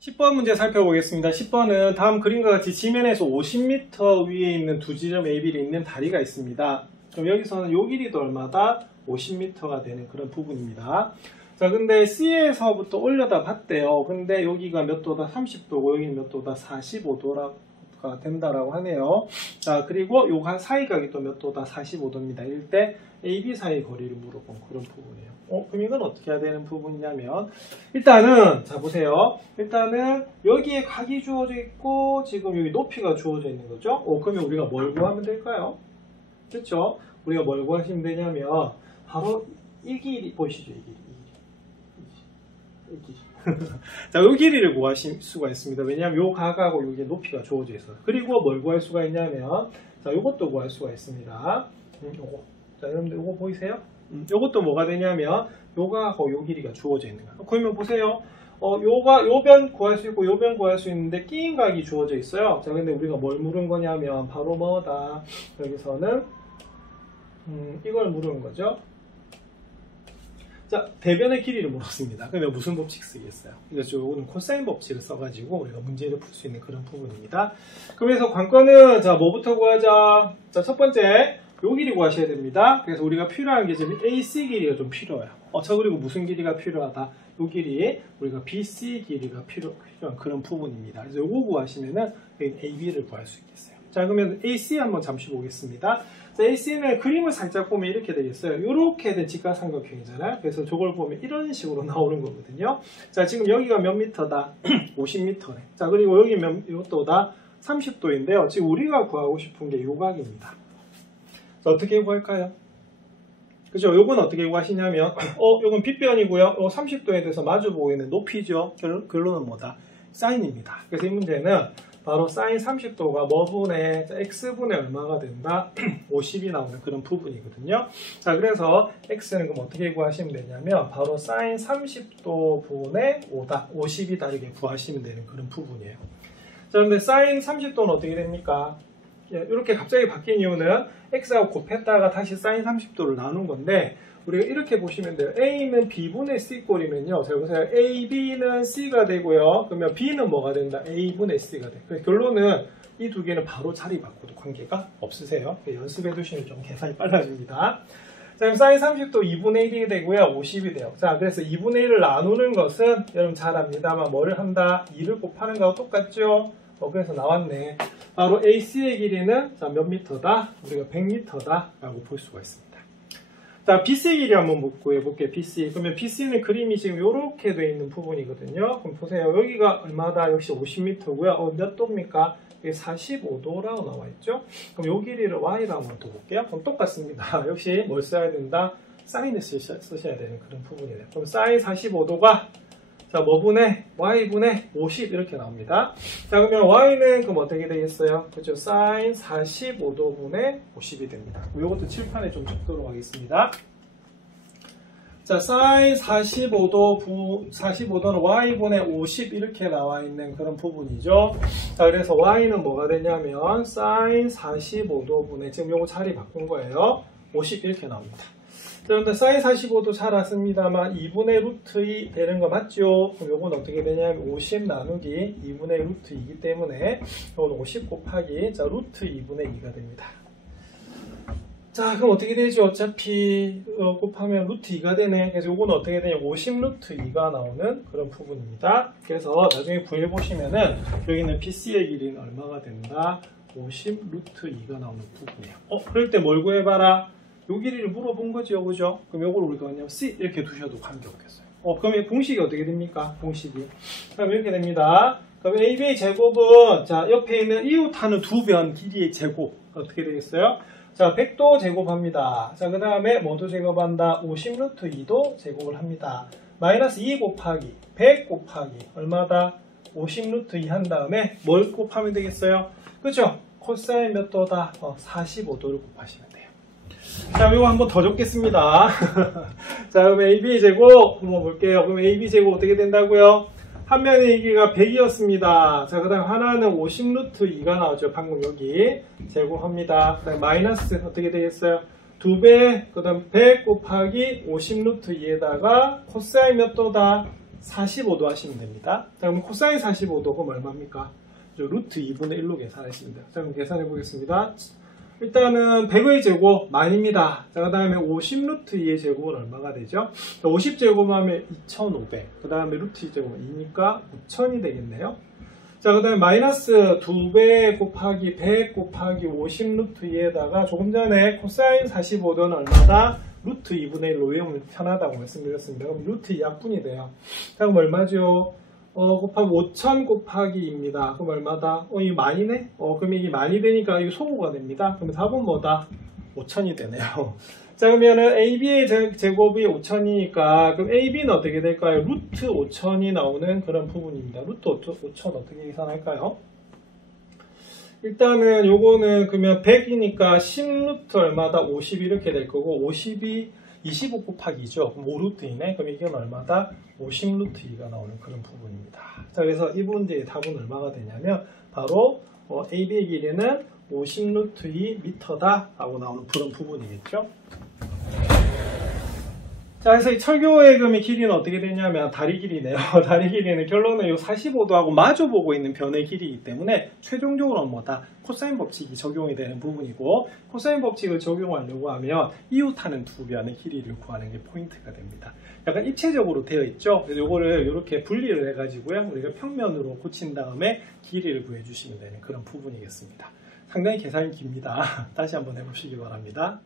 10번 문제 살펴보겠습니다. 10번은 다음 그림과 같이 지면에서 50m 위에 있는 두 지점 AB를 잇는 다리가 있습니다. 그럼 여기서는 요 길이도 얼마다? 50m가 되는 그런 부분입니다. 자, 근데 C에서부터 올려다 봤대요. 근데 여기가 몇 도다? 30도고 여기는 몇 도다? 45도가 된다라고 하네요. 자, 그리고 요 사이각이 또 몇 도다? 45도입니다. 이럴 때 AB 사이 거리를 물어본 그런 부분이에요. 그럼 이건 어떻게 해야 되는 부분이냐면, 일단은, 자, 보세요. 일단은, 여기에 각이 주어져 있고, 지금 여기 높이가 주어져 있는 거죠? 그러면 우리가 뭘 구하면 될까요? 그쵸? 우리가 뭘 구하시면 되냐면, 바로 이 길이, 보이시죠? 이 길이. 자, 이 길이를 구하실 수가 있습니다. 왜냐하면 요 각하고 여기에 높이가 주어져 있어요. 그리고 뭘 구할 수가 있냐면, 자, 요것도 구할 수가 있습니다. 요거. 자, 여러분들 요거 보이세요? 요것도 뭐가 되냐면 요가하고 요 길이가 주어져 있는 거예요. 그러면 보세요. 요 변 구할 수 있고 요 변 구할 수 있는데 끼인 각이 주어져 있어요. 자, 근데 우리가 뭘 물은 거냐면 바로 뭐다? 여기서는 이걸 물은 거죠. 자, 대변의 길이를 물었습니다. 그러면 무슨 법칙 쓰겠어요? 그래서 요거는 코사인 법칙을 써가지고 우리가 문제를 풀 수 있는 그런 부분입니다. 그래서 관건은 자, 뭐부터 구하자? 자, 첫 번째 요 길이 구하셔야 됩니다. 그래서 우리가 필요한 게 지금 AC 길이가 좀 필요해요. 자, 그리고 무슨 길이가 필요하다? 요 길이 우리가 BC 길이가 필요한 그런 부분입니다. 그래서 요거 구하시면은 AB를 구할 수 있겠어요. 자, 그러면 AC 한번 잠시 보겠습니다. 자, AC는 그림을 살짝 보면 이렇게 되겠어요. 이렇게 된 직각삼각형이잖아요. 그래서 저걸 보면 이런 식으로 나오는 거거든요. 자, 지금 여기가 몇 미터다? 50m네. 자, 그리고 여기 몇 도다? 30도인데요. 지금 우리가 구하고 싶은 게 요 각입니다. 자, 어떻게 구할까요? 그죠? 요건 어떻게 구하시냐면, 요건 빗변이고요. 30도에 대해서 마주보고 있는 높이죠. 결론은 뭐다? 사인입니다. 그래서 이 문제는 바로 사인 30도가 뭐분의 x분의 얼마가 된다? 50이 나오는 그런 부분이거든요. 자, 그래서 x는 그럼 어떻게 구하시면 되냐면 바로 사인 30도 분의 5다. 50이다. 이렇게 구하시면 되는 그런 부분이에요. 자, 근데 사인 30도는 어떻게 됩니까? 이렇게 갑자기 바뀐 이유는 x하고 곱했다가 다시 사인 30도를 나눈 건데 우리가 이렇게 보시면 돼요. a는 b분의 c 꼴이면요. 자, 보세요. ab는 c가 되고요. 그러면 b는 뭐가 된다? a분의 c가 돼. 그래서 결론은 이 두 개는 바로 자리 바꿔도 관계가 없으세요. 연습해 두시면 좀 계산이 빨라집니다. 자, 그럼 사인 30도 2분의 1이 되고요. 50이 돼요. 자, 그래서 2분의 1을 나누는 것은 여러분 잘 압니다만 뭐를 한다? 2를 곱하는 거하고 똑같죠? 그래서 나왔네. 바로 AC의 길이는 자, 몇 미터다? 우리가 100m다 라고 볼 수가 있습니다. 자, BC 길이 한번 구해볼게요. BC. 그러면 BC는 그림이 지금 이렇게 되어 있는 부분이거든요. 그럼 보세요. 여기가 얼마다? 역시 50m고요. 몇 도입니까? 이게 45도라고 나와 있죠. 그럼 요 길이를 Y라고 한번 둬볼게요. 그럼 똑같습니다. 역시 뭘 써야 된다? 사인을 쓰셔야 되는 그런 부분이에요. 그럼 사인 45도가 자, 뭐분의 y분의 50 이렇게 나옵니다. 자, 그러면 y는 그럼 어떻게 되겠어요? 그렇죠? 사인 45도분의 50이 됩니다. 이것도 칠판에 좀 적도록 하겠습니다. 자, 사인 45도는 y분의 50 이렇게 나와 있는 그런 부분이죠. 자, 그래서 y는 뭐가 되냐면 사인 45도분의 지금 요거 자리 바꾼 거예요. 50 이렇게 나옵니다. 그런데 사인 45도 잘 아습니다만 2분의 루트 2 되는 거 맞죠? 그럼 요건 어떻게 되냐면 50 나누기 2분의 루트 2이기 때문에 요건 50 곱하기 자 루트 2분의 2가 됩니다. 자, 그럼 어떻게 되죠? 어차피 곱하면 루트 2가 되네. 그래서 요건 어떻게 되냐? 50 루트 2가 나오는 그런 부분입니다. 그래서 나중에 구해 보시면은 여기는 BC의 길이는 얼마가 된다? 50 루트 2가 나오는 부분이에요. 그럴 때 뭘 구해봐라? 요 길이를 물어본 거죠, 그죠? 그럼 요걸 우리가 그냥 C 이렇게 두셔도 관계없겠어요. 그럼 공식이 어떻게 됩니까? 공식이. 그럼 이렇게 됩니다. 그럼 AB의 제곱은, 자, 옆에 있는 이웃하는 두 변 길이의 제곱. 어떻게 되겠어요? 자, 100도 제곱합니다. 자, 그 다음에 뭐도 제곱한다? 50 루트 2도 제곱을 합니다. 마이너스 2 곱하기, 100 곱하기, 얼마다? 50 루트 2 한 다음에 뭘 곱하면 되겠어요? 그죠? 코사인 몇 도다? 45도를 곱하시면 돼요. 자, 이거 한번 더 적겠습니다. 자, 그럼 AB 제곱 한번 볼게요. 그럼 AB 제곱 어떻게 된다고요? 한 면의 길이가 100이었습니다. 자, 그 다음 하나는 50 루트 2가 나오죠. 방금 여기 제곱합니다. 그 다음 마이너스 어떻게 되겠어요? 2배, 그 다음 100 곱하기 50 루트 2에다가 코사인 몇 도다? 45도 하시면 됩니다. 자, 그럼 코사인 45도 그럼 얼마입니까? 루트 2분의 1로 계산하시면 돼요. 자, 그럼 계산해 보겠습니다. 일단은 100의 제곱 만입니다. 자, 그 다음에 50 루트 2의 제곱은 얼마가 되죠? 50 제곱하면 2500. 그 다음에 루트 2 제곱은 2니까 5000이 되겠네요. 자, 그 다음에 마이너스 2배 곱하기 100 곱하기 50 루트 2에다가 조금 전에 코사인 45도는 얼마다? 루트 2분의 1로 외우면 편하다고 말씀드렸습니다. 그럼 루트 2 약분이 돼요. 자, 그럼 얼마죠? 곱하기 5000 곱하기 2입니다. 그럼 얼마다? 이게 만이네? 그럼 이게 만이 되니까 이게 소고가 됩니다. 그럼 답은 뭐다? 5000이 되네요. 자, 그러면은 AB의 제곱이 5000이니까 그럼 AB는 어떻게 될까요? 루트 5000이 나오는 그런 부분입니다. 루트 5000 어떻게 계산할까요? 일단은 요거는 그러면 100이니까 10루트 얼마다? 50 이렇게 될 거고 50이 25 곱하기 2죠. 그럼 5루트이네. 그럼 이게 얼마다? 50루트 2가 나오는 그런 부분입니다. 자, 그래서 이 문제의 답은 얼마가 되냐면 바로 AB의 길이는 50루트 2 미터다 라고 나오는 그런 부분이겠죠. 자, 그래서 이 철교의 금의 길이는 어떻게 되냐면 다리 길이네요. 다리 길이는 결론은 이 45도하고 마주보고 있는 변의 길이이기 때문에 최종적으로는 뭐다? 코사인 법칙이 적용이 되는 부분이고 코사인 법칙을 적용하려고 하면 이웃하는 두 변의 길이를 구하는 게 포인트가 됩니다. 약간 입체적으로 되어 있죠. 그래서 이거를 이렇게 분리를 해가지고요. 우리가 평면으로 고친 다음에 길이를 구해주시면 되는 그런 부분이겠습니다. 상당히 계산이 깁니다. 다시 한번 해보시기 바랍니다.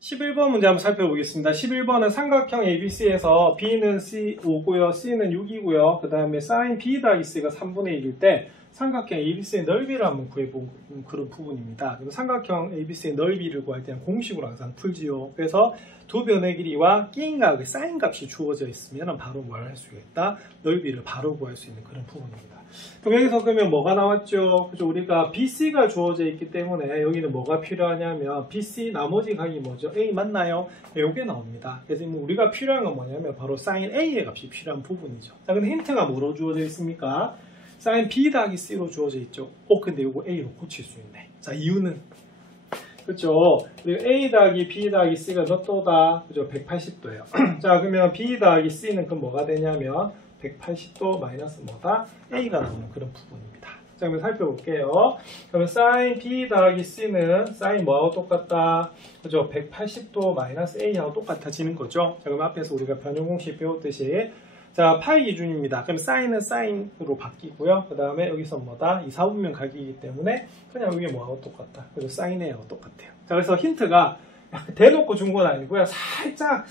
11번 문제 한번 살펴보겠습니다. 11번은 삼각형 ABC에서 B는 5고요. C는 6이고요. 그 다음에 sin B 더하기 C가 3분의 1일 때 삼각형 ABC의 넓이를 한번 구해본 그런 부분입니다. 그럼 삼각형 ABC의 넓이를 구할 때는 공식으로 항상 풀지요. 그래서 두 변의 길이와 끼인과 사인 값이 주어져 있으면 바로 뭘 할 수가 있다? 넓이를 바로 구할 수 있는 그런 부분입니다. 그럼 여기서 그러면 뭐가 나왔죠? 그죠? 우리가 BC가 주어져 있기 때문에 여기는 뭐가 필요하냐면 BC 나머지 각이 뭐죠? A 맞나요? 네, 요게 나옵니다. 그래서 우리가 필요한 건 뭐냐면 바로 sin A의 값이 필요한 부분이죠. 자, 근데 힌트가 뭐로 주어져 있습니까? sin B 더하기 C로 주어져 있죠. 근데 요거 A로 고칠 수 있네. 자, 이유는 그렇죠. 그리고 A 더하기 B 더하기 C가 몇 도다? 그죠? 180도예요. 자, 그러면 B 더하기 C는 그럼 뭐가 되냐면 180도 마이너스 뭐다? A가 나오는 그런 부분입니다. 자, 그러면 살펴볼게요. 그러면 sin B 더하기 C는 sin 뭐하고 똑같다? 그죠? 180도 마이너스 A하고 똑같아지는 거죠. 자, 그럼 앞에서 우리가 변형 공식 배웠듯이 자, 파이 기준입니다. 그럼 사인은 사인으로 바뀌고요. 그 다음에 여기서 뭐다? 2, 4분면 각이기 때문에 그냥 여기 뭐하고 똑같다. 그래서 사인 A하고 똑같아요. 자, 그래서 힌트가 대놓고 준 건 아니고요. 살짝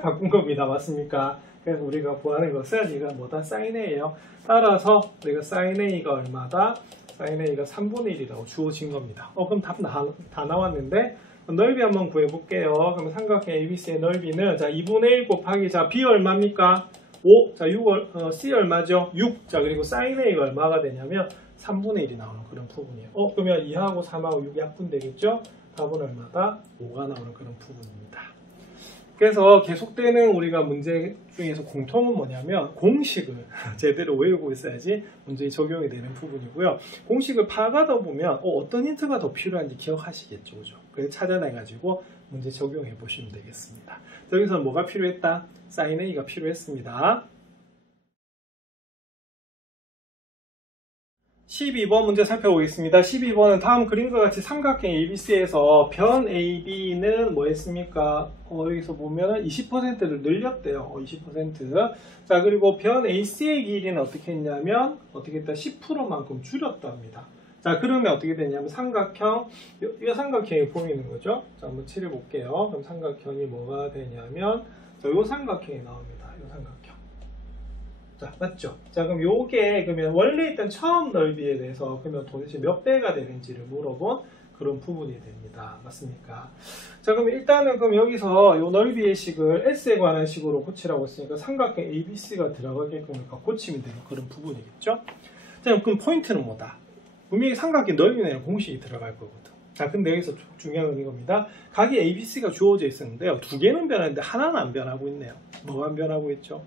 바꾼 겁니다. 맞습니까? 그래서 우리가 구하는 것은 이거 뭐다? 사인 A예요. 따라서 우리가 사인 A가 얼마다? 사인 A가 3분의 1이라고 주어진 겁니다. 그럼 답 다 나왔는데 넓이 한번 구해볼게요. 그러면 삼각형 ABC의 넓이는 자 2분의 1 곱하기 자 B 얼마입니까? 5. 자, C 얼마죠? 6. 자, 그리고 sin A가 얼마가 되냐면 3분의 1이 나오는 그런 부분이에요. 그러면 2하고 3하고 6이 약분되겠죠? 답은 얼마다? 5가 나오는 그런 부분입니다. 그래서 계속되는 우리가 문제 중에서 공통은 뭐냐면 공식을 제대로 외우고 있어야지 문제에 적용이 되는 부분이고요. 공식을 파악하다 보면 어떤 힌트가 더 필요한지 기억하시겠죠. 그죠? 그래서 찾아내가지고 문제 적용해 보시면 되겠습니다. 여기서 뭐가 필요했다? sin A가 필요했습니다. 12번 문제 살펴보겠습니다. 12번은 다음 그림과 같이 삼각형 ABC에서 변 AB는 뭐 했습니까? 여기서 보면은 20%를 늘렸대요. 20%. 자, 그리고 변 AC의 길이는 어떻게 했냐면, 어떻게 했다? 10%만큼 줄였답니다. 자, 그러면 어떻게 되냐면 삼각형, 이 삼각형이 보이는 거죠? 자, 한번 칠해볼게요. 그럼 삼각형이 뭐가 되냐면, 자, 요 삼각형이 나옵니다. 요 삼각형. 자, 맞죠? 자, 그럼 요게, 그러면 원래 있던 처음 넓이에 대해서 그러면 도대체 몇 배가 되는지를 물어본 그런 부분이 됩니다. 맞습니까? 자, 그럼 일단은 그럼 여기서 요 넓이의 식을 S에 관한 식으로 고치라고 했으니까 삼각형 ABC가 들어가게끔 고치면 되는 그런 부분이겠죠? 자, 그럼 포인트는 뭐다? 분명히 삼각형 넓이 내는 공식이 들어갈 거거든. 자, 근데 여기서 중요한 건 이겁니다. 각이 ABC가 주어져 있었는데요. 두 개는 변하는데 하나는 안 변하고 있네요. 뭐가 안 변하고 있죠?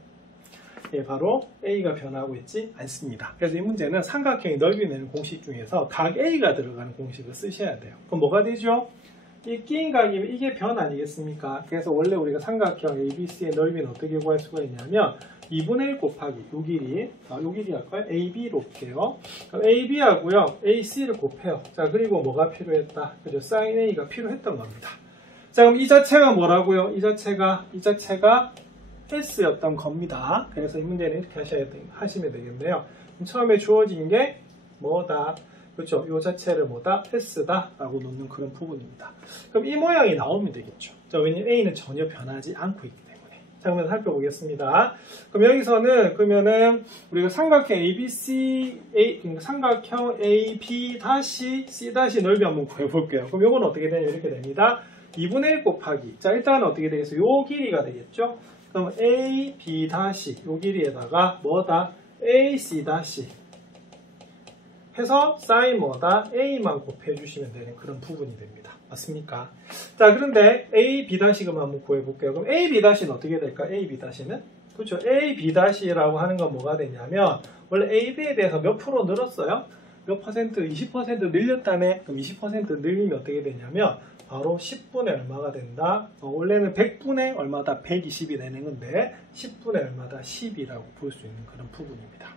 예, 바로 A가 변하고 있지 않습니다. 그래서 이 문제는 삼각형이 넓이 내는 공식 중에서 각 A가 들어가는 공식을 쓰셔야 돼요. 그럼 뭐가 되죠? 이 끼인 각이면 이게 변 아니겠습니까? 그래서 원래 우리가 삼각형 ABC의 넓이는 어떻게 구할 수가 있냐면 2분의 1 곱하기 요 길이, 요 길이 할까요? AB로 볼게요. 그럼 AB하고요, AC를 곱해요. 자, 그리고 뭐가 필요했다? 그죠? sin A가 필요했던 겁니다. 자, 그럼 이 자체가 뭐라고요? 이 자체가 S였던 겁니다. 그래서 이 문제는 이렇게 하시면 되겠네요. 그럼 처음에 주어진 게 뭐다? 그렇죠? 이 자체를 뭐다? S다 라고 놓는 그런 부분입니다. 그럼 이 모양이 나오면 되겠죠. 자, 왜냐면 A는 전혀 변하지 않고 있기 때문에. 자, 그러면 살펴보겠습니다. 그럼 여기서는 그러면은 우리가 삼각형 ABC, 그러니까 삼각형 AB C 넓이 한번 구해볼게요. 그럼 이건 어떻게 되냐면 이렇게 됩니다. 2분의 1 곱하기. 자, 일단은 어떻게 되겠어요? 요 길이가 되겠죠? 그럼 AB 요 길이에다가 뭐다? AC 해서 sin 뭐다? A만 곱해주시면 되는 그런 부분이 됩니다. 맞습니까? 자, 그런데 AB-를 한번 구해볼게요. 그럼 AB-는 어떻게 될까? AB-는? 그렇죠. AB-라고 하는 건 뭐가 되냐면, 원래 AB에 대해서 몇 프로 늘었어요? 몇 퍼센트? 20% 늘렸다네? 그럼 20% 늘리면 어떻게 되냐면, 바로 10분의 얼마가 된다? 원래는 100분의 얼마다? 120이 되는 건데, 10분의 얼마다? 10이라고 볼 수 있는 그런 부분입니다.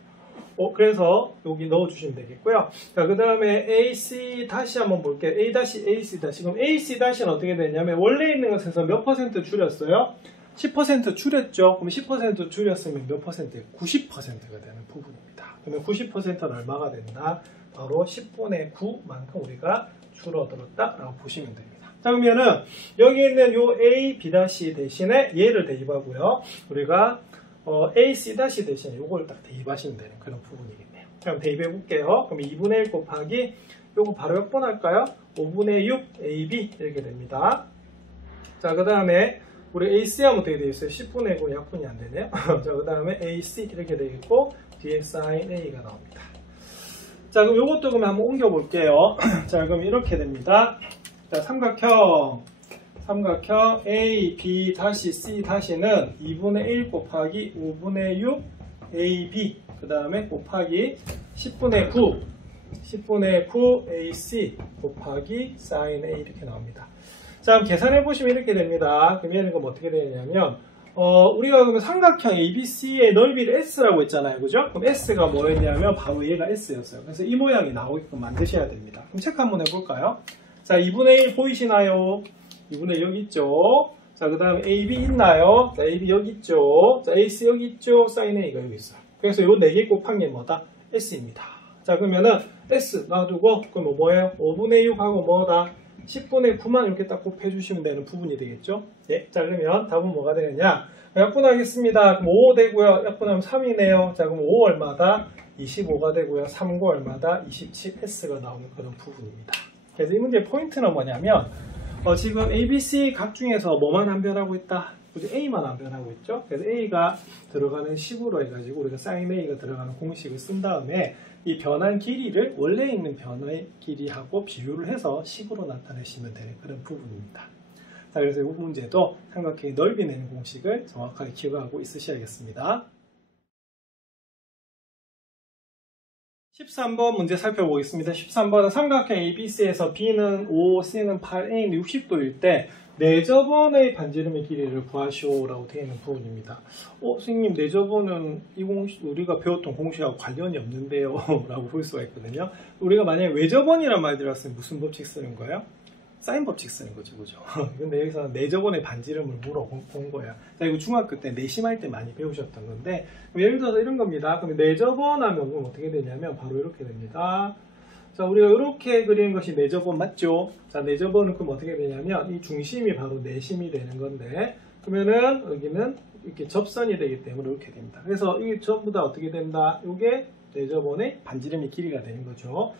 그래서 여기 넣어주시면 되겠고요. 자, 그 다음에 AC 다시 한번 볼게요. AC 다시. 그럼 AC 다시는 어떻게 되냐면 원래 있는 것에서 몇 퍼센트 줄였어요? 10% 줄였죠. 그럼 10% 줄였으면 몇 퍼센트? 90%가 되는 부분입니다. 그러면 90%는 얼마가 된다? 바로 10분의 9만큼 우리가 줄어들었다라고 보시면 됩니다. 자, 그러면은 여기 있는 요 A, B' 대신에 얘를 대입하고요. 우리가 AC- 대신에 요걸 딱 대입하시면 되는 그런 부분이겠네요. 그럼 대입해 볼게요. 그럼 2분의 1 곱하기 요거 바로 역분할까요? 5분의 6 AB 이렇게 됩니다. 자, 그 다음에 우리 AC 하면 어떻게 되겠어요? 10분의 9 약분이 안 되네요. 자, 그 다음에 AC 이렇게 되겠고 뒤에 sin A가 나옵니다. 자, 그럼 요것도 그럼 한번 옮겨 볼게요. 자, 그럼 이렇게 됩니다. 자, 삼각형 A, B, C-는 2분의 1 곱하기 5분의 6 AB 그 다음에 곱하기 10분의 9 AC 곱하기 sin A 이렇게 나옵니다. 자, 그럼 계산해 보시면 이렇게 됩니다. 그럼 얘는 그럼 어떻게 되냐면 우리가 그러면 삼각형 ABC의 넓이를 S라고 했잖아요. 그죠? 그럼 S가 뭐였냐면 바로 얘가 S였어요. 그래서 이 모양이 나오게끔 만드셔야 됩니다. 그럼 체크 한번 해볼까요? 자, 2분의 1 보이시나요? 2분의 1 여기 있죠. 자, 그 다음에 AB 있나요? 자, AB 여기 있죠. 자, AC 여기 있죠. sin A가 여기 있어요. 그래서 요 4개 곱한 게 뭐다? S입니다. 자, 그러면은 S 놔두고 그럼 뭐예요? 5분의 6하고 뭐다? 10분의 9만 이렇게 딱 곱해주시면 되는 부분이 되겠죠. 예, 자, 그러면 답은 뭐가 되느냐? 약분하겠습니다. 그럼 5 되고요. 약분하면 3이네요. 자, 그럼 5 얼마다? 25가 되고요. 3, 9 얼마다? 27 S가 나오는 그런 부분입니다. 그래서 이 문제의 포인트는 뭐냐면 지금 ABC 각 중에서 뭐만 안 변하고 있다? A만 안 변하고 있죠? 그래서 A가 들어가는 식으로 해가지고 우리가 sin A가 들어가는 공식을 쓴 다음에 이 변한 길이를 원래 있는 변의 길이하고 비교를 해서 식으로 나타내시면 되는 그런 부분입니다. 자, 그래서 이 문제도 삼각형의 넓이 내는 공식을 정확하게 기억하고 있으셔야겠습니다. 13번 문제 살펴보겠습니다. 13번은 삼각형 ABC에서 B는 5, C는 8, A는 60도일 때 내저번의 반지름의 길이를 구하시오라고 되어 있는 부분입니다. 선생님, 내저번은 이 공식, 우리가 배웠던 공식하고 관련이 없는데요 라고 볼 수가 있거든요. 우리가 만약에 외저번이란 말 들었으면 무슨 법칙 쓰는 거예요? 사인 법칙 쓰는 거죠, 그죠? 근데 여기서 내저번의 반지름을 물어본 거야. 자, 이거 중학교 때 내심할 때 많이 배우셨던 건데, 예를 들어서 이런 겁니다. 그럼 내저번 하면 어떻게 되냐면 바로 이렇게 됩니다. 자, 우리가 이렇게 그리는 것이 내저번 맞죠? 자, 내저번은 그럼 어떻게 되냐면 이 중심이 바로 내심이 되는 건데, 그러면은 여기는 이렇게 접선이 되기 때문에 이렇게 됩니다. 그래서 이게 전부 다 어떻게 된다? 이게 내저번의 반지름의 길이가 되는 거죠.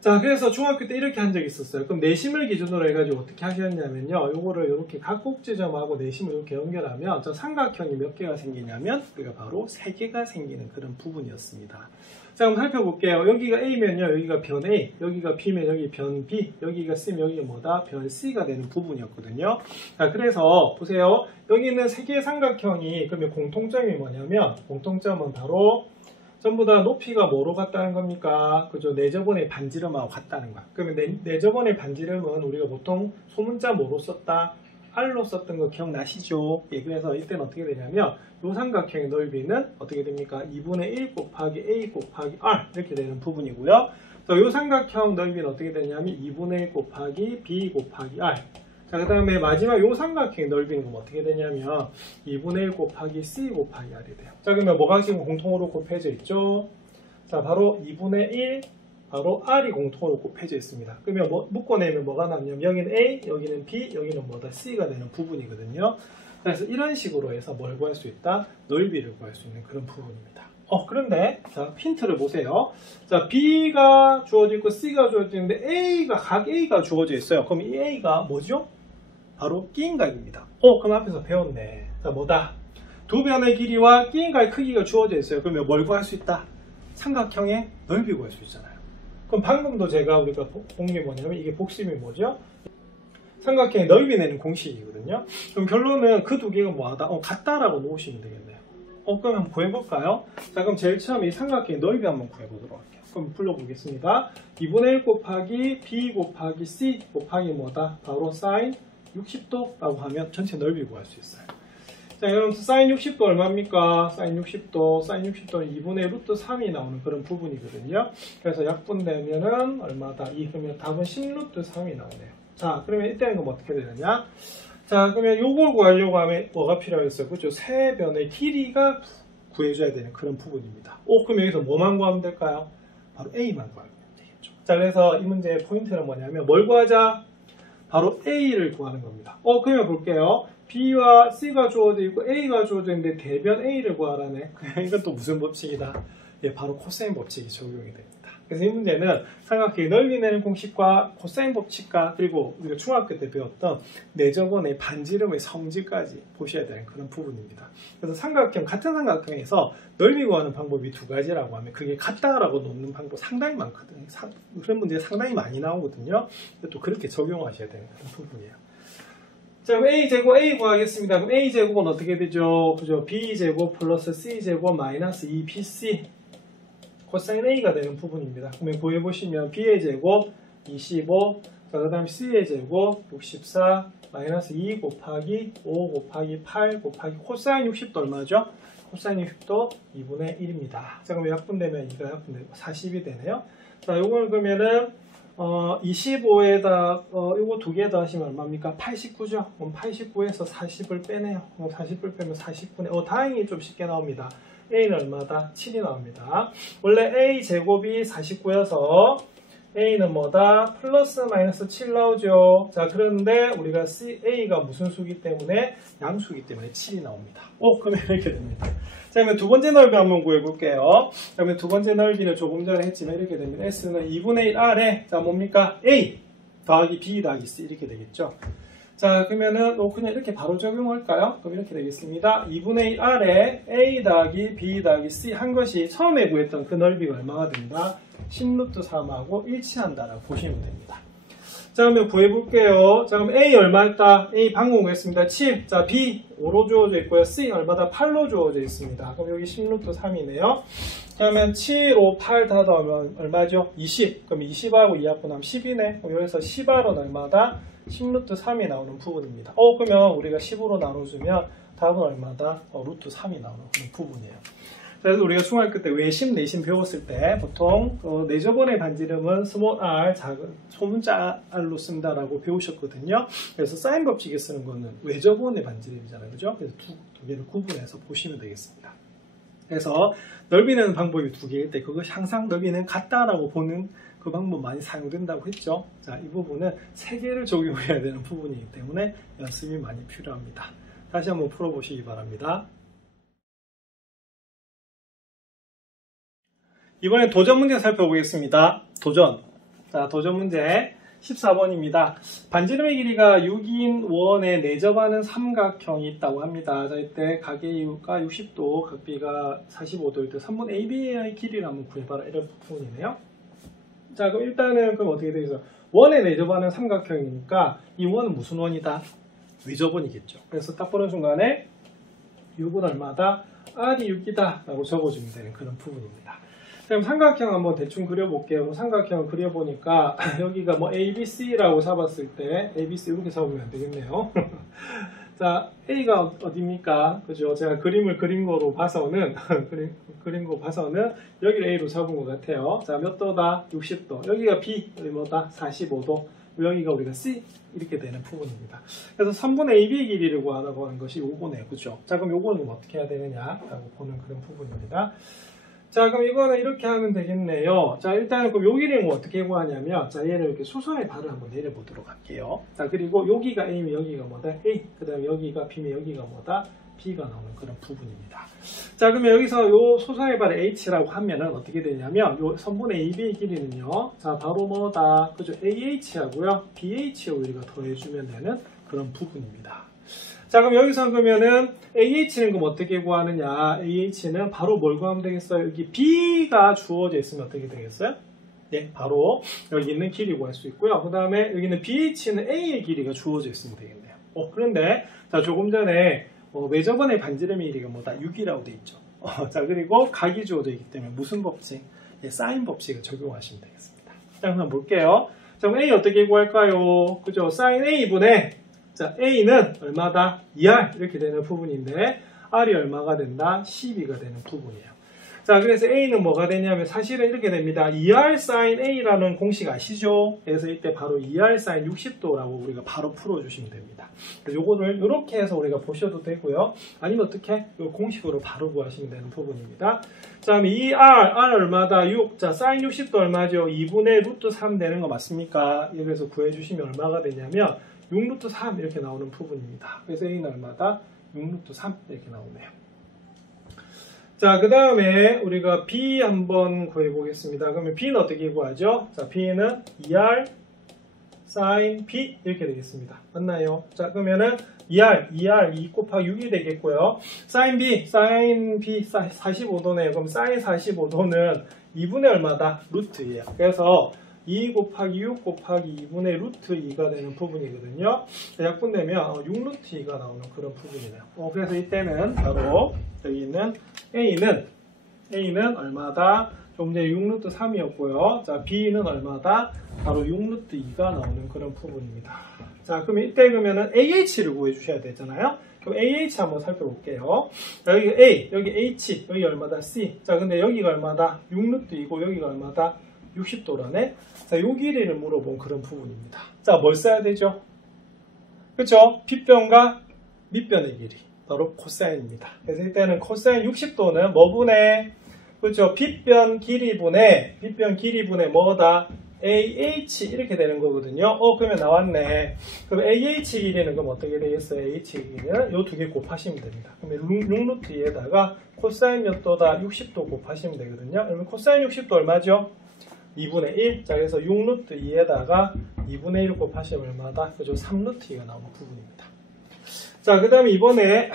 자, 그래서 중학교 때 이렇게 한 적이 있었어요. 그럼 내심을 기준으로 해가지고 어떻게 하셨냐면요. 요거를 이렇게 각곡지점하고 내심을 이렇게 연결하면 저 삼각형이 몇 개가 생기냐면 그게 바로 3개가 생기는 그런 부분이었습니다. 자, 그럼 살펴볼게요. 여기가 A면요. 여기가 변 A, 여기가 B면 여기 변 B, 여기가 C면 여기가 뭐다? 변 C가 되는 부분이었거든요. 자, 그래서 보세요. 여기 있는 3개의 삼각형이 그러면 공통점이 뭐냐면 공통점은 바로 전부 다 높이가 뭐로 같다는 겁니까? 그죠? 내저번의 반지름하고 같다는 거야. 그러면 내저번의 반지름은 우리가 보통 소문자 뭐로 썼다? R로 썼던 거 기억나시죠? 예, 그래서 이때는 어떻게 되냐면 요 삼각형의 넓이는 어떻게 됩니까? 2분의 1 곱하기 A 곱하기 R 이렇게 되는 부분이고요. 요 삼각형 넓이는 어떻게 되냐면 2분의 1 곱하기 B 곱하기 R. 자, 그 다음에 마지막 요 삼각형의 넓이는 그럼 어떻게 되냐면 2분의 1 곱하기 C 곱하기 R이 돼요. 자, 그러면 뭐가 지금 공통으로 곱해져 있죠? 자, 바로 2분의 1 바로 R이 공통으로 곱해져 있습니다. 그러면 묶어내면 뭐가 남냐면 여기는 A, 여기는 B, 여기는 뭐다? C가 되는 부분이거든요. 그래서 이런 식으로 해서 뭘 구할 수 있다? 넓이를 구할 수 있는 그런 부분입니다. 그런데 자, 힌트를 보세요. 자, B가 주어져 있고 C가 주어져 있는데 각 A가 주어져 있어요. 그럼 이 A가 뭐죠? 바로 끼인각입니다. 그럼 앞에서 배웠네. 자, 뭐다? 두 변의 길이와 끼인각의 크기가 주어져 있어요. 그러면 뭘 구할 수 있다? 삼각형의 넓이 구할 수 있잖아요. 그럼 방금도 우리가 본 게 뭐냐면 이게 복심이 뭐죠? 삼각형의 넓이 내는 공식이거든요. 그럼 결론은 그 두 개가 뭐하다? 같다라고 놓으시면 되겠네요. 그럼 한번 구해볼까요? 자, 그럼 제일 처음 이 삼각형의 넓이 한번 구해보도록 할게요. 그럼 불러보겠습니다. 2분의 1 곱하기 B 곱하기 C 곱하기 뭐다? 바로 사인 60도라고 하면 전체 넓이 구할 수 있어요. 자, 그럼 사인 60도 얼마입니까? 사인 60도는 2분의 루트 3이 나오는 그런 부분이거든요. 그래서 약분되면은 얼마다? 그러면 답은 10루트 3이 나오네요. 자, 그러면 이때는 그럼 어떻게 되느냐? 자, 그러면 요걸 구하려고 하면 뭐가 필요하겠어요? 그렇죠? 세 변의 길이가 구해줘야 되는 그런 부분입니다. 그럼 여기서 뭐만 구하면 될까요? 바로 A만 구하면 되겠죠. 자, 그래서 이 문제의 포인트는 뭐냐면 뭘 구하자? 바로 A를 구하는 겁니다. 그러면 볼게요. B와 C가 주어져 있고 A가 주어져 있는데 대변 A를 구하라네. 이건 또 무슨 법칙이다? 예, 바로 코사인 법칙이 적용이 됩니다. 그래서 이 문제는 삼각형의 넓이 내는 공식과 코사인 법칙과 그리고 우리가 중학교 때 배웠던 내저번의 반지름의 성질까지 보셔야 되는 그런 부분입니다. 그래서 같은 삼각형에서 넓이 구하는 방법이 두 가지라고 하면 그게 같다라고 놓는 방법 상당히 많거든요. 그런 문제가 상당히 많이 나오거든요. 또 그렇게 적용하셔야 되는 그런 부분이에요. 자, 그럼 A제곱 A 구하겠습니다. 그럼 A제곱은 어떻게 되죠? 그죠? B제곱 플러스 C제곱 마이너스 2BC 코사인 A가 되는 부분입니다. 그러면 구해보시면 B의 제곱 25, 그 다음 C의 제곱 64, 마이너스 2 곱하기 5 곱하기 8 곱하기 코사인 60도 얼마죠? 코사인 60도 2분의 1입니다. 자, 그럼 약분되면 2가 약분되고 40이 되네요. 자, 요걸 그러면은 25에다 요거 두 개 더하시면 얼마입니까? 89죠? 그럼 89에서 40을 빼네요. 그럼 40을 빼면 40분의 다행히 좀 쉽게 나옵니다. A는 얼마다? 7이 나옵니다. 원래 A 제곱이 49여서 A는 뭐다? 플러스 마이너스 7 나오죠. 자, 그런데 우리가 A가 무슨 수기 때문에? 양수기 때문에 7이 나옵니다. 그러면 이렇게 됩니다. 자, 그러면 두 번째 넓이 한번 구해볼게요. 그러면 두 번째 넓이는 조금 전에 했지만 이렇게 됩니다. S는 2분의 1R에, 자, 뭡니까? A 더하기 B 더하기 C 이렇게 되겠죠. 자, 그러면은 그냥 이렇게 바로 적용할까요? 그럼 이렇게 되겠습니다. 2분의 1R에 A 더하기 B 더하기 C 한 것이 처음에 구했던 그 넓이가 얼마가 된다? 10루트 3하고 일치한다라고 보시면 됩니다. 자, 그러면 구해볼게요. 자, 그럼 A 얼마였다? A 방금 구했습니다. 7. 자, B 5로 주어져 있고요. C 얼마다? 8로 주어져 있습니다. 그럼 여기 10루트 3이네요. 그러면 7, 5, 8 다 더하면 얼마죠? 20. 그럼 20하고 2합분하면 10이네. 그럼 여기서 10R은 얼마다? 10루트 3이 나오는 부분입니다. 그러면 우리가 10으로 나눠주면 답은 얼마다? 루트 3이 나오는 부분이에요. 그래서 우리가 중학교 때 외심, 내심 배웠을 때 보통 내저번의 반지름은 스몰 r, 작은 소문자 r로 쓴다라고 배우셨거든요. 그래서 사인 법칙에 쓰는 거는 외저번의 반지름이잖아요. 그죠? 그래서 두 개를 구분해서 보시면 되겠습니다. 그래서 넓이 내는 방법이 두 개일 때 그것이 항상 넓이는 같다라고 보는 그 방법 많이 사용된다고 했죠. 자, 이 부분은 세 개를 적용해야 되는 부분이기 때문에 연습이 많이 필요합니다. 다시 한번 풀어보시기 바랍니다. 이번엔 도전 문제 살펴보겠습니다. 자, 도전 문제 14번입니다. 반지름의 길이가 6인 원에 내접하는 삼각형이 있다고 합니다. 자, 이때 각의 이유가 60도, 각비가 45도일 때 3분 AB의 길이를 한번 구해봐라. 이런 부분이네요. 자, 그럼 일단은 그럼 어떻게 되겠어요? 원에 내접하는 삼각형이니까 이 원은 무슨 원이다? 외접원이겠죠. 그래서 딱 보는 순간에 6은 얼마다? R이 6이다 라고 적어주면 되는 그런 부분입니다. 그럼 삼각형 한번 대충 그려볼게요. 삼각형 그려보니까 여기가 뭐 ABC라고 잡았을 때 ABC 이렇게 잡으면 안 되겠네요. 자, A가 어디입니까? 그죠? 제가 그림을 그린 거로 봐서는 그린 거 봐서는 여기를 A로 잡은 것 같아요. 자, 몇 도다? 60도. 여기가 B, 여기 뭐다? 45도. 여기가 우리가 C 이렇게 되는 부분입니다. 그래서 3분의 AB의 길이를 구하라고 하는 것이 요거네요. 그죠? 자, 그럼 요거는 어떻게 해야 되느냐라고 보는 그런 부분입니다. 자, 그럼 이거는 이렇게 하면 되겠네요. 자, 일단은 그럼 여기를 뭐 어떻게 구하냐면, 자, 얘를 이렇게 수선의 발을 한번 내려보도록 할게요. 자, 그리고 여기가 A면 여기가 뭐다? A. 그 다음에 여기가 B면 여기가 뭐다? B가 나오는 그런 부분입니다. 자, 그러면 여기서 요 소선의 발을 H라고 하면은 어떻게 되냐면, 요 선분의 AB의 길이는요, 자, 바로 뭐다? 그죠? AH하고요, BH를 우리가 더해주면 되는 그런 부분입니다. 자, 그럼 여기서 그러면은 AH는 그럼 어떻게 구하느냐? AH는 바로 뭘 구하면 되겠어요? 여기 B가 주어져 있으면 어떻게 되겠어요? 네, 바로 여기 있는 길이 구할 수 있고요. 그 다음에 여기는 BH는 A의 길이가 주어져 있으면 되겠네요. 그런데 자, 조금 전에 외접원의 반지름의 길이가 뭐다? 6이라고 돼 있죠. 자, 그리고 각이 주어져 있기 때문에 무슨 법칙? 예, 사인 법칙을 적용하시면 되겠습니다. 자, 그럼 볼게요. 자, 그럼 A 어떻게 구할까요? 그죠? 사인 A분의 자, A는 얼마다? 2R 이렇게 되는 부분인데 R이 얼마가 된다? 12가 되는 부분이에요. 자, 그래서 A는 뭐가 되냐면 사실은 이렇게 됩니다. 2R sin A라는 공식 아시죠? 그래서 이때 바로 2R sin 60도라고 우리가 바로 풀어주시면 됩니다. 요거를 이렇게 해서 우리가 보셔도 되고요. 아니면 어떻게? 이 공식으로 바로 구하시면 되는 부분입니다. 자, 그럼 2R, R 얼마다? 6. 자, sin 60도 얼마죠? 2분의 루트 3 되는 거 맞습니까? 그래서 구해주시면 얼마가 되냐면 6루트 3 이렇게 나오는 부분입니다. 그래서 A는 얼마다? 6루트 3 이렇게 나오네요. 자, 그 다음에 우리가 B 한번 구해보겠습니다. 그러면 B는 어떻게 구하죠? 자, B는 2R sin B 이렇게 되겠습니다. 맞나요? 자, 그러면은 2R 2 곱하기 6이 되겠고요. sin B 45도네요. 그럼 sin 45도는 2분의 얼마다? 루트 2예요. 그래서 2 곱하기 6 곱하기 2분의 루트 2가 되는 부분이거든요. 약분되면 6루트 2가 나오는 그런 부분이네요. 그래서 이때는 바로 여기 있는 A는 얼마다? 조금 전에 6루트 3이었고요. 자, B는 얼마다? 바로 6루트 2가 나오는 그런 부분입니다. 자, 그러면 이때 그러면은 AH를 구해주셔야 되잖아요. 그럼 AH 한번 살펴볼게요. 자, 여기 A, 여기 H, 여기 얼마다? C. 자, 근데 여기가 얼마다? 6루트 2고 여기가 얼마다? 60도라네. 자, 요 길이를 물어본 그런 부분입니다. 자, 뭘 써야 되죠? 그쵸? 빗변과 밑변의 길이. 바로 코사인입니다. 그래서 이때는 코사인 60도는 뭐분의? 그쵸? 빗변 길이분의 뭐다? AH 이렇게 되는 거거든요. 그러면 나왔네. 그럼 AH 길이는 그럼 어떻게 되겠어요? AH 길이는 요 두 개 곱하시면 됩니다. 그러면 6루트 2에다가 코사인 몇 도다? 60도 곱하시면 되거든요. 그러면 코사인 60도 얼마죠? 2분의 1. 자, 그래서 6루트 2에다가 2분의 1 곱하시면 얼마다? 그죠? 3루트 2가 나오는 부분입니다. 자, 그 다음에 이번에,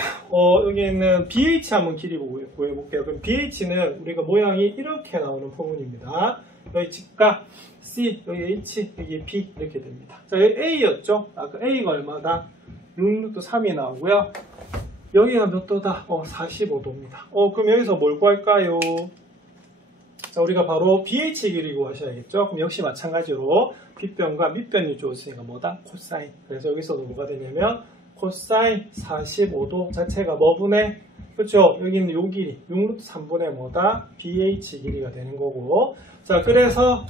여기 있는 BH 한번 길이 구해볼게요. 그럼 BH는 우리가 모양이 이렇게 나오는 부분입니다. 여기 직각 C, 여기 H, 여기 B 이렇게 됩니다. 자, 여기 A였죠? 아까 A가 얼마다? 6루트 3이 나오고요. 여기가 몇 도다? 45도입니다. 그럼 여기서 뭘 구할까요? 자, 우리가 바로 BH 길이 구하셔야겠죠? 그럼 역시 마찬가지로 빗변과 밑변이 주어지니까 뭐다? 코사인. 그래서 여기서도 뭐가 되냐면 코사인 45도 자체가 뭐분의? 그렇죠? 여기는 요 길이 6루트 3분의 뭐다? BH 길이가 되는 거고. 자, 그래서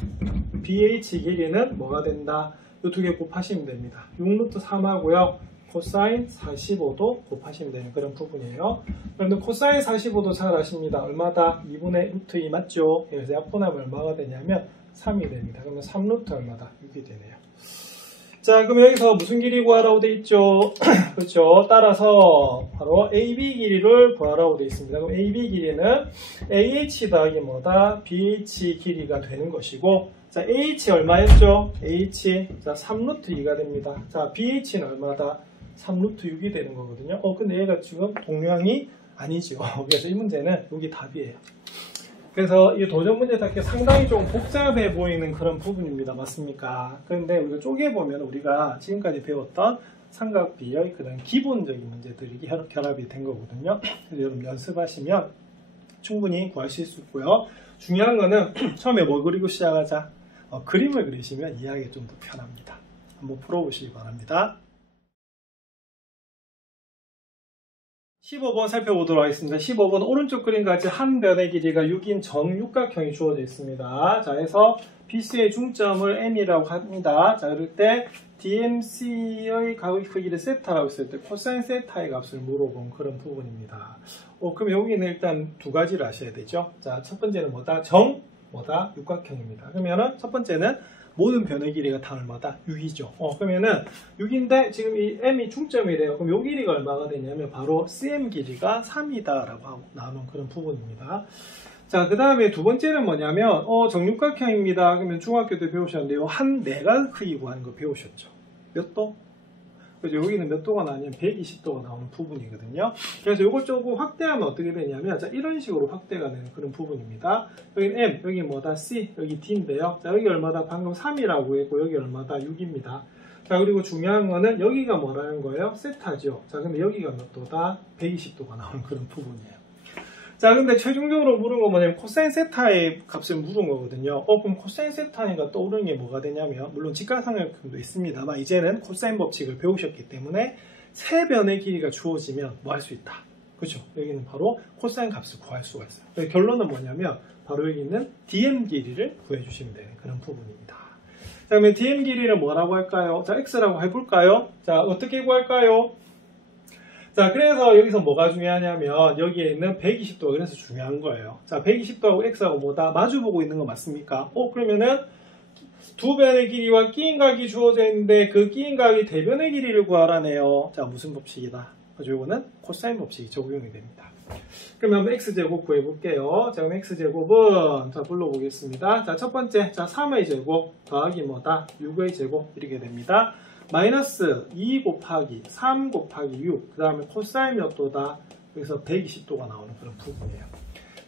BH 길이는 뭐가 된다? 요 두 개 곱하시면 됩니다. 6루트 3하고요. 코사인 45도 곱하시면 되는 그런 부분이에요. 그런데 코사인 45도 잘 아십니다. 얼마다? 2분의 루트 2 맞죠? 그래서 약분하면 얼마가 되냐면 3이 됩니다. 그러면 3루트 얼마다? 6이 되네요. 자, 그럼 여기서 무슨 길이 구하라고 돼 있죠? 그렇죠. 따라서 바로 AB 길이를 구하라고 돼 있습니다. 그럼 AB 길이는 AH 더하기 뭐다? BH 길이가 되는 것이고, 자, H 얼마였죠? H, 자, 3루트 2가 됩니다. 자, BH는 얼마다? 3루트 6이 되는 거거든요. 근데 얘가 지금 동량이 아니죠. 그래서 이 문제는 여기 답이에요. 그래서 이 도전 문제답게 상당히 좀 복잡해 보이는 그런 부분입니다. 맞습니까? 그런데 우리가 쪼개보면 우리가 지금까지 배웠던 삼각비의 그런 기본적인 문제들이 결합이 된 거거든요. 그래서 여러분 연습하시면 충분히 구하실 수 있고요. 중요한 거는 처음에 뭐 그리고 시작하자. 그림을 그리시면 이해하기 좀 더 편합니다. 한번 풀어보시기 바랍니다. 15번 살펴보도록 하겠습니다. 15번 오른쪽 그림같이 한 변의 길이가 6인 정육각형이 주어져 있습니다. 자, 해서 BC의 중점을 M이라고 합니다. 자, 그럴 때 DMC의 각의 크기를 세타라고 했을 때 코사인 세타의 값을 물어본 그런 부분입니다. 그럼 여기는 일단 두 가지를 아셔야 되죠. 자, 첫 번째는 뭐다? 육각형입니다. 그러면은 첫 번째는 모든 변의 길이가 다 얼마다? 6이죠. 그러면은 6인데 지금 이 M이 중점이래요. 그럼 요 길이가 얼마가 되냐면 바로 CM 길이가 3이다 라고 나오는 그런 부분입니다. 자, 그 다음에 두 번째는 뭐냐면 정육각형입니다. 그러면 중학교 때 배우셨는데요. 한 내각 크기 구하는 거 배우셨죠. 몇 도? 그죠? 여기는 몇 도가 나오냐면 120도가 나오는 부분이거든요. 그래서 이걸 조금 확대하면 어떻게 되냐면, 자, 이런 식으로 확대가 되는 그런 부분입니다. 여기는 M, 여기 뭐다? C, 여기 D인데요. 자, 여기 얼마다? 방금 3이라고 했고, 여기 얼마다? 6입니다. 자, 그리고 중요한 거는 여기가 뭐라는 거예요? 세타죠. 자, 근데 여기가 몇 도다? 120도가 나오는 그런 부분이에요. 자, 근데 최종적으로 물은 건 뭐냐면 코사인 세타의 값을 물은 거거든요. 그럼 코사인 세타니까 떠오르는 게 뭐가 되냐면, 물론 직각삼각형도 있습니다만 이제는 코사인 법칙을 배우셨기 때문에 세 변의 길이가 주어지면 뭐 할 수 있다. 그렇죠? 여기는 바로 코사인 값을 구할 수가 있어요. 결론은 뭐냐면 바로 여기 있는 DM 길이를 구해주시면 되는 그런 부분입니다. 자, 그러면 DM 길이를 뭐라고 할까요? 자, X라고 해볼까요? 자, 어떻게 구할까요? 자, 그래서 여기서 뭐가 중요하냐면 여기에 있는 120도가 그래서 중요한 거예요. 자, 120도하고 X하고 뭐다? 마주보고 있는 거 맞습니까? 그러면은 두 변의 길이와 끼인각이 주어져 있는데 그 끼인각이 대변의 길이를 구하라네요. 자, 무슨 법칙이다? 그죠? 이거는 코사인 법칙이 적용이 됩니다. 그러면 X제곱 구해볼게요. 자, 그럼 X제곱은 자, 불러보겠습니다. 자, 첫 번째, 자, 3의 제곱 더하기 뭐다? 6의 제곱 이렇게 됩니다. 마이너스 2 곱하기 3 곱하기 6, 그 다음에 코사인 몇 도다? 여기서 120도가 나오는 그런 부분이에요.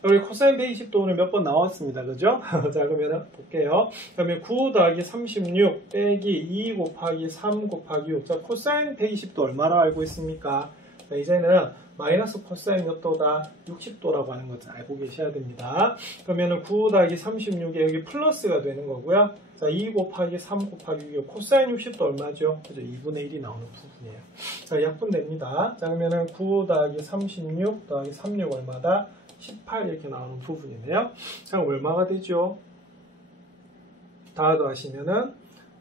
여기 코사인 120도는 몇 번 나왔습니다. 그죠? 자, 그러면 볼게요. 그러면 9 더하기 36 빼기 2 곱하기 3 곱하기 6. 자, 코사인 120도 얼마라고 알고 있습니까? 자, 이제는 마이너스 코사인 몇 도다? 60도라고 하는 것을 알고 계셔야 됩니다. 그러면 9 더하기 36에 여기 플러스가 되는 거고요. 자, 2 곱하기 3 곱하기 6, 코사인 60도 얼마죠? 그죠? 2분의 1이 나오는 부분이에요. 자, 약분됩니다. 자, 그러면 9 더하기 36 더하기 36 얼마다? 18 이렇게 나오는 부분이네요. 자, 얼마가 되죠? 다 더하시면은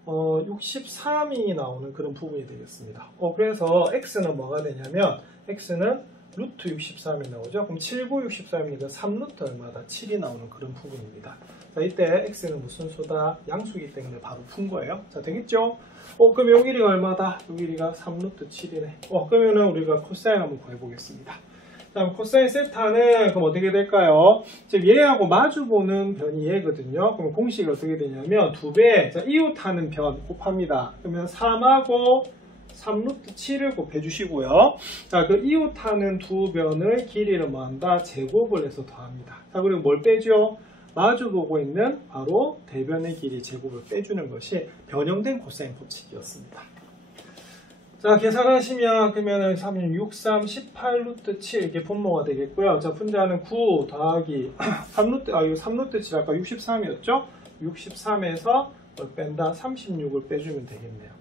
63이 나오는 그런 부분이 되겠습니다. 그래서 X는 뭐가 되냐면 X는 루트 63이 나오죠. 그럼 79, 63이니까 3루트 얼마다? 7이 나오는 그런 부분입니다. 자, 이때 X는 무슨 수다? 양수이기 때문에 바로 푼 거예요. 자, 되겠죠? 그럼 요 길이가 얼마다? 요 길이가 3루트 7이네. 그러면은 우리가 코사인 한번 구해보겠습니다. 자, 코사인 세타는 그럼 어떻게 될까요? 지금 얘하고 마주보는 변이 얘거든요. 그럼 공식이 어떻게 되냐면 2배, 자, 이웃하는 변 곱합니다. 그러면 3하고 3루트 7을 곱해주시고요. 자, 그 이웃하는 두 변의 길이를 뭐한다? 제곱을 해서 더합니다. 자, 그리고 뭘 빼죠? 마주보고 있는 바로 대변의 길이 제곱을 빼주는 것이 변형된 코사인 법칙이었습니다. 자, 계산하시면 그러면은 3, 6, 3, 18 루트 7 이렇게 분모가 되겠고요. 자, 분자는 9 더하기 3루트, 이거 3루트 7 아까 63이었죠? 63에서 뭘 뺀다? 36을 빼주면 되겠네요.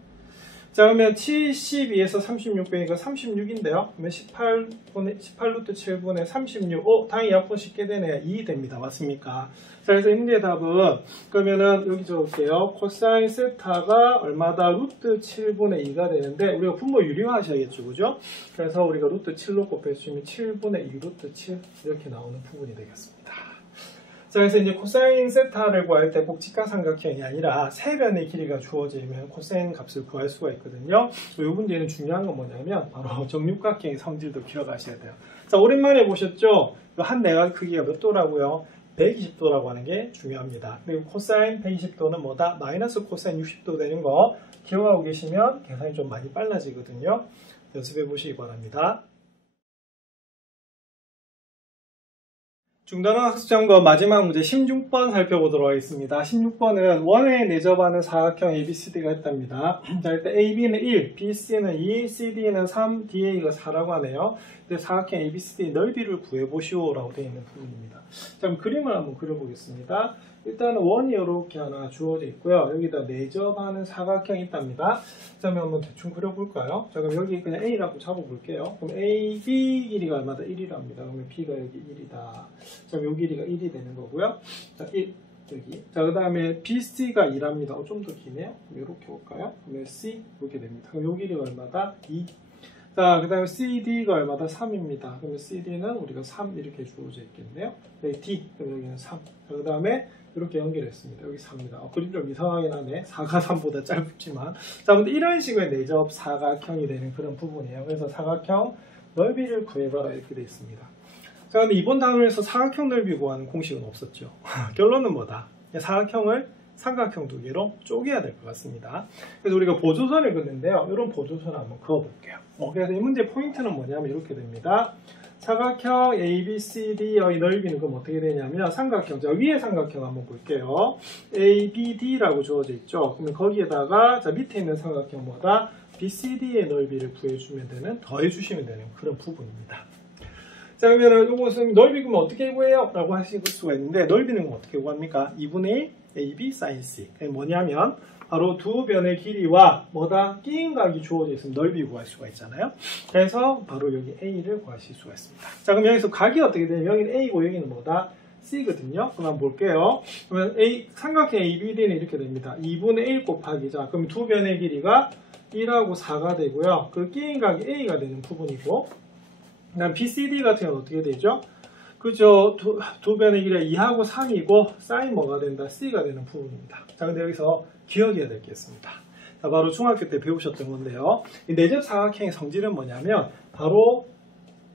자, 그러면 72에서 36 빼니까 36인데요. 그러면 18 루트 7분의 36. 당연히 약분 쉽게 되네. 2 됩니다. 맞습니까? 자, 그래서 문제 답은, 그러면은 여기 적을게요. 코사인 세타가 얼마다? 루트 7분의 2가 되는데, 우리가 분모 유리화하셔야겠죠. 그죠? 그래서 우리가 루트 7로 곱해주시면 7분의 2 루트 7 이렇게 나오는 부분이 되겠습니다. 자, 그래서 이제 코사인 세타를 구할 때 꼭 직각삼각형이 아니라 세 변의 길이가 주어지면 코사인 값을 구할 수가 있거든요. 이 문제는 중요한 건 뭐냐면 바로 정육각형의 성질도 기억하셔야 돼요. 자, 오랜만에 보셨죠? 한 내각 크기가 몇 도라고요? 120도라고 하는 게 중요합니다. 그리고 코사인 120도는 뭐다? 마이너스 코사인 60도 되는 거 기억하고 계시면 계산이 좀 많이 빨라지거든요. 연습해 보시기 바랍니다. 중단원 학습점검 마지막 문제 16번 살펴보도록 하겠습니다. 16번은 원에 내접하는 사각형 ABCD가 있답니다. 자, 일단 AB는 1, BC는 2, CD는 3, DA가 4라고 하네요. 근데 사각형 ABCD 넓이를 구해보시오 라고 되어 있는 부분입니다. 자, 그럼 그림을 한번 그려보겠습니다. 일단은 원이 이렇게 하나 주어져 있고요. 여기다 내접하는 사각형이 있답니다. 자, 그럼 한번 대충 그려볼까요? 자, 그럼 여기 그냥 A라고 잡아볼게요. 그럼 A, B 길이가 얼마다? 1이랍니다. 그러면 B가 여기 1이다. 자, 그럼 요 길이가 1이 되는 거고요. 자, 1, 여기. 자, 그 다음에 BC가 2랍니다. 좀 더 기네요. 이렇게 볼까요? 그러면 C, 이렇게 됩니다. 그럼 요 길이가 얼마다? 2. 자, 그 다음에 CD가 얼마다? 3입니다. 그러면 CD는 우리가 3 이렇게 주어져 있겠네요. 여기 D, 그럼 여기는 3. 자, 그 다음에 이렇게 연결했습니다. 여기 4입니다. 그림 좀 이상하긴 하네. 4가 3보다 짧지만. 자, 근데 이런 식의 내접 사각형이 되는 그런 부분이에요. 그래서 사각형 넓이를 구해봐라 이렇게 되어 있습니다. 자, 근데 이번 단원에서 사각형 넓이 구하는 공식은 없었죠. 결론은 뭐다? 사각형을 삼각형 두 개로 쪼개야 될 것 같습니다. 그래서 우리가 보조선을 긋는데요. 이런 보조선을 한번 그어볼게요. 그래서 이 문제 포인트는 뭐냐면 이렇게 됩니다. 사각형 ABCD의 넓이는 그럼 어떻게 되냐면 삼각형, 자, 위에 삼각형 한번 볼게요. ABD라고 주어져 있죠. 그러면 거기에다가 자, 밑에 있는 삼각형보다 BCD의 넓이를 구해주면 되는, 더해주시면 되는 그런 부분입니다. 자, 그러면 이것은 넓이 그럼 어떻게 구해요? 라고 하실 수가 있는데, 넓이는 어떻게 구합니까? 2분의 1 AB sin C. 그게 뭐냐면 바로 두 변의 길이와 뭐다? 끼임각이 주어져 있으면 넓이 구할 수가 있잖아요. 그래서 바로 여기 A를 구하실 수가 있습니다. 자, 그럼 여기서 각이 어떻게 되냐면 여기는 A고 여기는 뭐다? C거든요. 그럼 한번 볼게요. 그러면 삼각형 ABD는 이렇게 됩니다. 2분의 1 곱하기, 자, 그럼 두 변의 길이가 1하고 4가 되고요. 그 끼임각이 A가 되는 부분이고, 그다음 BCD 같은 경우는 어떻게 되죠? 그죠? 두 변의 길이가 2하고 3이고 사인 뭐가 된다? C가 되는 부분입니다. 자, 근데 여기서 기억해야 될 게 있습니다. 자, 바로 중학교 때 배우셨던 건데요. 이 내접 사각형의 성질은 뭐냐면 바로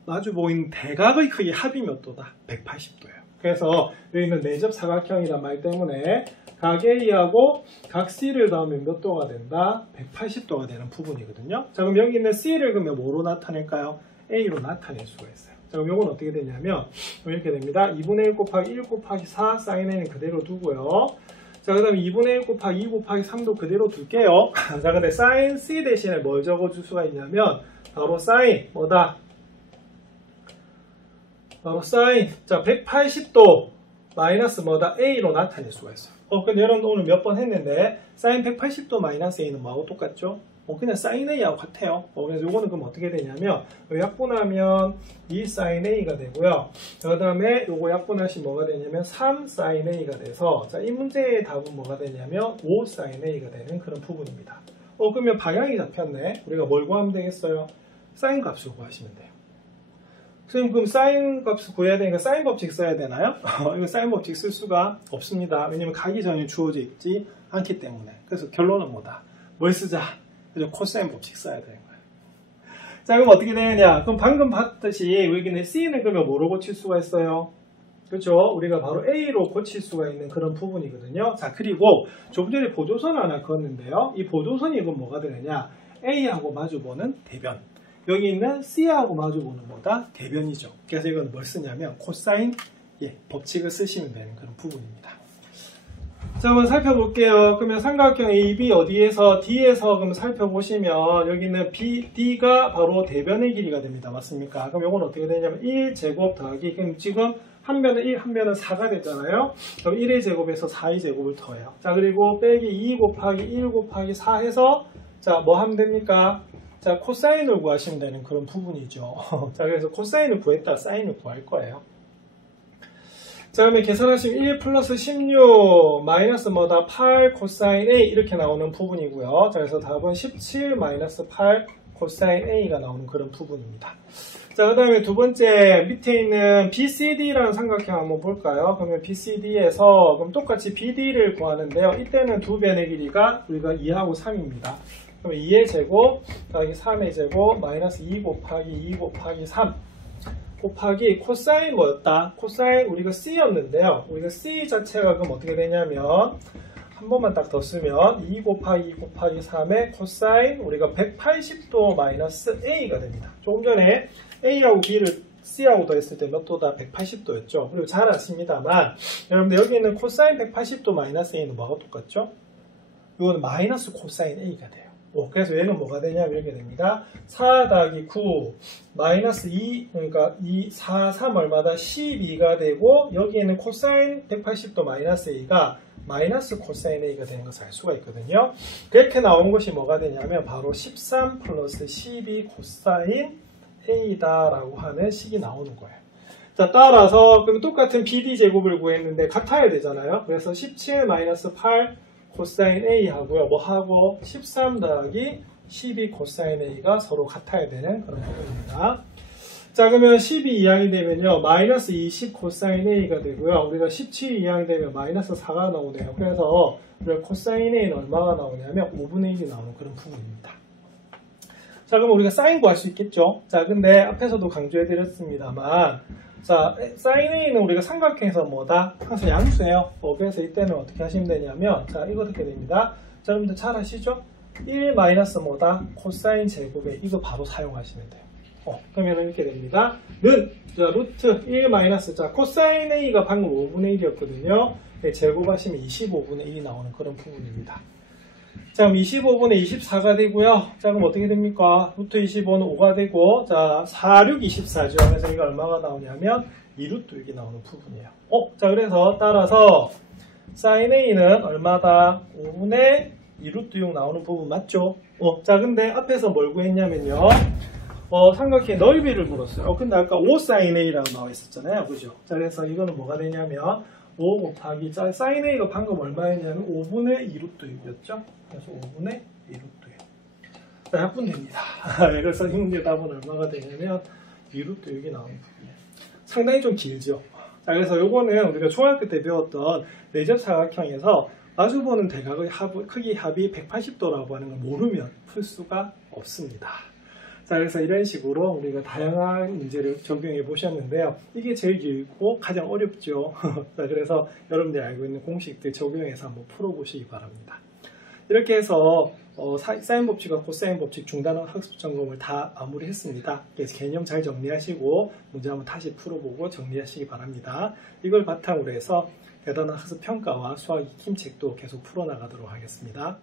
마주 보이는 대각의 크기 합이 몇 도다? 180도예요. 그래서 여기는 내접 사각형이란 말 때문에 각 A하고 각 C를 더하면 몇 도가 된다? 180도가 되는 부분이거든요. 자, 그럼 여기 있는 C를 그러면 뭐로 나타낼까요? A로 나타낼 수가 있어요. 자, 그럼 이건 어떻게 되냐면 이렇게 됩니다. 2분의 1 곱하기 1 곱하기 4 sin A는 그대로 두고요. 자, 그 다음에 2분의 1 곱하기 2 곱하기 3도 그대로 둘게요. 자, 근데 sin C 대신에 뭘 적어줄 수가 있냐면 바로 sin 뭐다? 바로 sin, 자, 180도 마이너스 뭐다? A로 나타낼 수가 있어요. 근데 여러분 오늘 몇 번 했는데 sin 180도 마이너스 A는 뭐하고 똑같죠? 그냥 sin A하고 같아요. 그래서 요거는 그럼 어떻게 되냐면 약분하면 2 sin A가 되고요. 그 다음에 요거 약분하시면 뭐가 되냐면 3 sin A가 돼서, 자, 이 문제의 답은 뭐가 되냐면 5 sin A가 되는 그런 부분입니다. 그러면 방향이 잡혔네. 우리가 뭘 구하면 되겠어요? sin 값을 구하시면 돼요. 선생님, 그럼 sin 값을 구해야 되니까 sin 법칙 써야 되나요? 이거 sin 법칙 쓸 수가 없습니다. 왜냐면 각이 전혀 주어져 있지 않기 때문에. 그래서 결론은 뭐다? 뭘 쓰자? 그죠? 코사인 법칙 써야 되는 거예요. 자, 그럼 어떻게 되느냐? 그럼 방금 봤듯이 여기는 C는 그러면 뭐로 고칠 수가 있어요? 그렇죠? 우리가 바로 A로 고칠 수가 있는 그런 부분이거든요. 자, 그리고 조금 전에 보조선 하나 그었는데요. 이 보조선이 이건 뭐가 되느냐? A하고 마주보는 대변. 여기 있는 C하고 마주보는 뭐다? 대변이죠. 그래서 이건 뭘 쓰냐면 코사인 법칙을 쓰시면 되는 그런 부분입니다. 자, 한번 살펴볼게요. 그러면 삼각형 AB 어디에서? D에서 그럼 살펴보시면 여기는 BD가 바로 대변의 길이가 됩니다. 맞습니까? 그럼 이건 어떻게 되냐면 1제곱 더하기, 그럼 지금 한 변은 1, 한 변은 4가 됐잖아요. 그럼 1의 제곱에서 4의 제곱을 더해요. 자, 그리고 빼기 2 곱하기 1 곱하기 4 해서 자, 뭐 하면 됩니까? 자, 코사인을 구하시면 되는 그런 부분이죠. 자, 그래서 코사인을 구했다 사인을 구할 거예요. 자, 그러면 계산하시면 1 플러스 16 마이너스 뭐다? 8 코사인 A 이렇게 나오는 부분이고요. 자, 그래서 답은 17 마이너스 8 코사인 A가 나오는 그런 부분입니다. 자, 그 다음에 두 번째 밑에 있는 BCD라는 삼각형 한번 볼까요? 그러면 BCD에서 그럼 똑같이 BD를 구하는데요. 이때는 두 변의 길이가 우리가 2하고 3입니다. 그러면 2의 제곱 더하기 3의 제곱 마이너스 2 곱하기 2 곱하기 3 곱하기 코사인 뭐였다? 코사인 우리가 C였는데요. 우리가 C 자체가 그럼 어떻게 되냐면 한 번만 딱 더 쓰면 2 곱하기 2 곱하기 3의 코사인 우리가 180도 마이너스 A가 됩니다. 조금 전에 A하고 B를 C하고 더했을 때 몇 도다? 180도였죠. 그리고 잘 아십니다만 여러분들 여기 있는 코사인 180도 마이너스 A는 뭐하고 똑같죠? 이거는 마이너스 코사인 A가 돼요. 그래서 얘는 뭐가 되냐면 이렇게 됩니다. 4 더하기 9 마이너스 2 그러니까 2, 4, 3 얼마다 12가 되고 여기에는 코사인 180도 마이너스 A가 마이너스 코사인 A가 되는 것을 알 수가 있거든요. 그렇게 나온 것이 뭐가 되냐면 바로 13 플러스 12 코사인 A다라고 하는 식이 나오는 거예요. 자, 따라서 그럼 똑같은 BD 제곱을 구했는데 같아야 되잖아요. 그래서 17 마이너스 8 코사인 A 하고요. 뭐 하고 13 더하기 12 코사인 A가 서로 같아야 되는 그런 부분입니다. 자, 그러면 12 이항이 되면요. 마이너스 20 코사인 A가 되고요. 우리가 17 이항이 되면 마이너스 4가 나오네요. 그래서 우리가 코사인 A는 얼마가 나오냐면 5분의 1이 나오는 그런 부분입니다. 자, 그럼 우리가 사인 구할 수 있겠죠? 자, 근데 앞에서도 강조해드렸습니다만 자, 사인 A는 우리가 삼각형에서 뭐다? 항상 양수예요. 그래서 이때는 어떻게 하시면 되냐면 자, 이거 어떻게 됩니다? 자, 여러분들 잘 아시죠? 1 마이너스 뭐다? 코사인 제곱에 이거 바로 사용하시면 돼요. 그러면 이렇게 됩니다. 자, 루트 1 마이너스 자, 코사인 A가 방금 5분의 1이었거든요. 제곱하시면 25분의 1이 나오는 그런 부분입니다. 자, 그럼 25분의 24가 되고요. 자, 그럼 어떻게 됩니까? 루트 25는 5가 되고, 자, 4, 6, 24죠. 그래서 이거 얼마가 나오냐면 2루트 6이 나오는 부분이에요. 자, 그래서 따라서 sin A는 얼마다? 5분의 2루트 6 나오는 부분 맞죠? 자, 근데 앞에서 뭘 구했냐면요. 삼각형의 넓이를 물었어요. 근데 아까 5 sin A라고 나와 있었잖아요. 그죠? 자, 그래서 이거는 뭐가 되냐면 5 곱하기 자, sin A가 방금 얼마였냐면 5분의 2루트 6이었죠? 그래서 5분의 2루트 6. 자, 약분됩니다. 그래서 이 문제 답은 얼마가 되냐면 2루트 6이 나오는 부분이에요. 상당히 좀 길죠? 자, 그래서 요거는 우리가 중학교 때 배웠던 내접 사각형에서 마주보는 대각의 크기 합이 180도라고 하는 걸 모르면 풀 수가 없습니다. 자, 그래서 이런 식으로 우리가 다양한 문제를 적용해 보셨는데요. 이게 제일 길고 가장 어렵죠. 자, 그래서 여러분들이 알고 있는 공식들 적용해서 한번 풀어보시기 바랍니다. 이렇게 해서 사인 법칙과 코사인 법칙 중단원 학습 점검을 다 마무리했습니다. 그래서 개념 잘 정리하시고 문제 한번 다시 풀어보고 정리하시기 바랍니다. 이걸 바탕으로 해서 대단한 학습 평가와 수학 익힘책도 계속 풀어나가도록 하겠습니다.